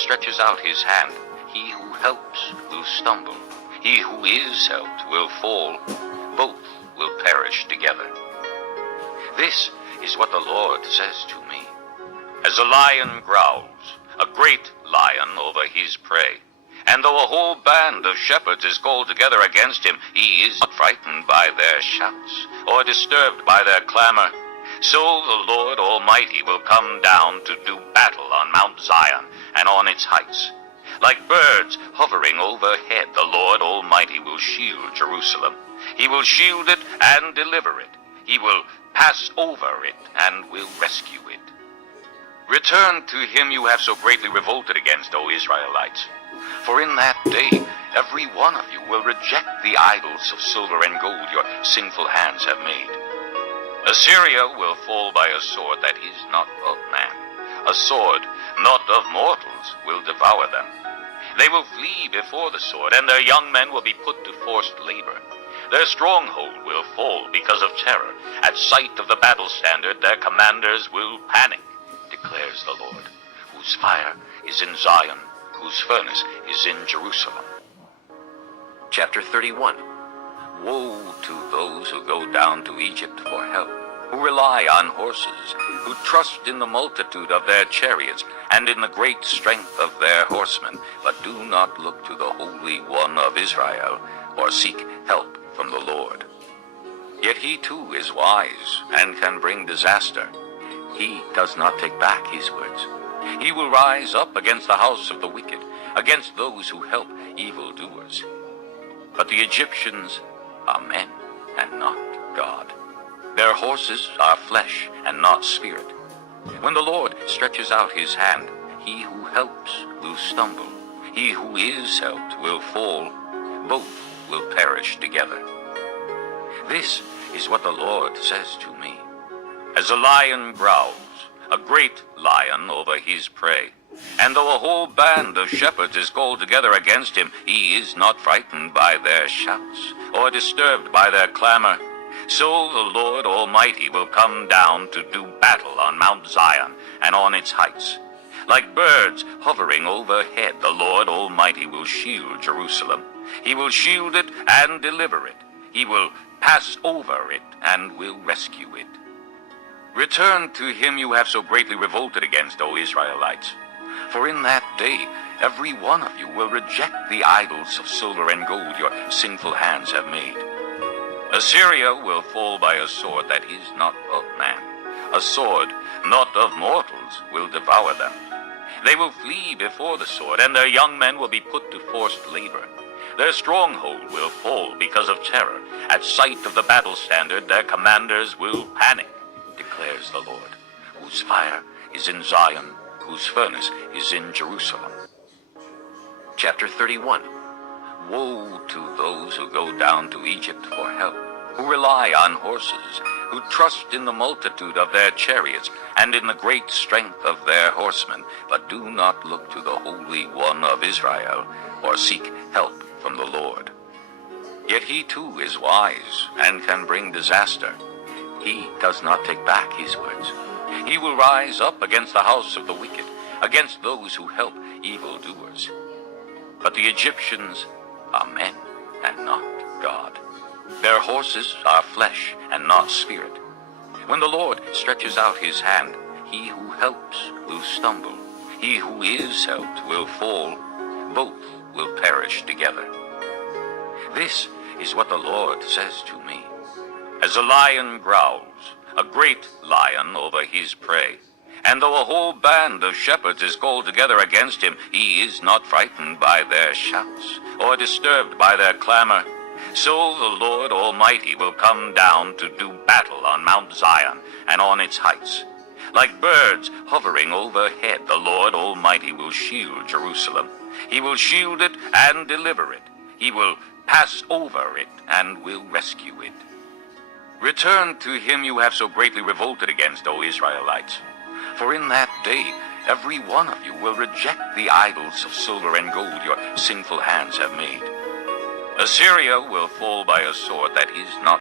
stretches out his hand, he who helps will stumble. He who is helped will fall. Both will perish together. This is what the Lord says to me. As a lion growls, a great lion over his prey, and though a whole band of shepherds is called together against him, he is not frightened by their shouts or disturbed by their clamor. So the Lord Almighty will come down to do battle on Mount Zion and on its heights. Like birds hovering overhead, the Lord Almighty will shield Jerusalem. He will shield it and deliver it. He will pass over it and will rescue it. Return to him you have so greatly revolted against, O Israelites. For in that day every one of you will reject the idols of silver and gold your sinful hands have made. Assyria will fall by a sword that is not of man. A sword not of mortals will devour them. They will flee before the sword, and their young men will be put to forced labor. Their stronghold will fall because of terror. At sight of the battle standard, their commanders will panic, declares the Lord, whose fire is in Zion, whose furnace is in Jerusalem. Chapter 31. Woe to those who go down to Egypt for help, who rely on horses, who trust in the multitude of their chariots and in the great strength of their horsemen, but do not look to the Holy One of Israel or seek help from the Lord. Yet he too is wise and can bring disaster. He does not take back his words. He will rise up against the house of the wicked, against those who help evildoers. But the Egyptians are men and not God. Their horses are flesh and not spirit. When the Lord stretches out his hand, he who helps will stumble. He who is helped will fall. Both will perish together. This is what the Lord says to me. As a lion growls, a great lion over his prey, and though a whole band of shepherds is called together against him, he is not frightened by their shouts or disturbed by their clamor. So the Lord Almighty will come down to do battle on Mount Zion and on its heights. Like birds hovering overhead, the Lord Almighty will shield Jerusalem. He will shield it and deliver it. He will pass over it and will rescue it. Return to him you have so greatly revolted against, O Israelites. For in that day every one of you will reject the idols of silver and gold your sinful hands have made. Assyria will fall by a sword that is not of man. A sword not of mortals will devour them. They will flee before the sword, and their young men will be put to forced labor. Their stronghold will fall because of terror. At sight of the battle standard, their commanders will panic, declares the Lord, whose fire is in Zion, whose furnace is in Jerusalem. Chapter 31. Woe to those who go down to Egypt for help, who rely on horses, who trust in the multitude of their chariots and in the great strength of their horsemen, but do not look to the Holy One of Israel or seek help from the Lord. Yet he too is wise and can bring disaster. He does not take back his words. He will rise up against the house of the wicked, against those who help evildoers. But the Egyptians are men and not God. Their horses are flesh and not spirit. When the Lord stretches out his hand, he who helps will stumble. He who is helped will fall. Both will perish together. This is what the Lord says to me. As a lion growls, a great lion over his prey, and though a whole band of shepherds is called together against him, he is not frightened by their shouts or disturbed by their clamor. So the Lord Almighty will come down to do battle on Mount Zion and on its heights. Like birds hovering overhead, the Lord Almighty will shield Jerusalem. He will shield it and deliver it. He will pass over it and will rescue it. Return to him you have so greatly revolted against, O Israelites. For in that day every one of you will reject the idols of silver and gold your sinful hands have made. Assyria will fall by a sword that is not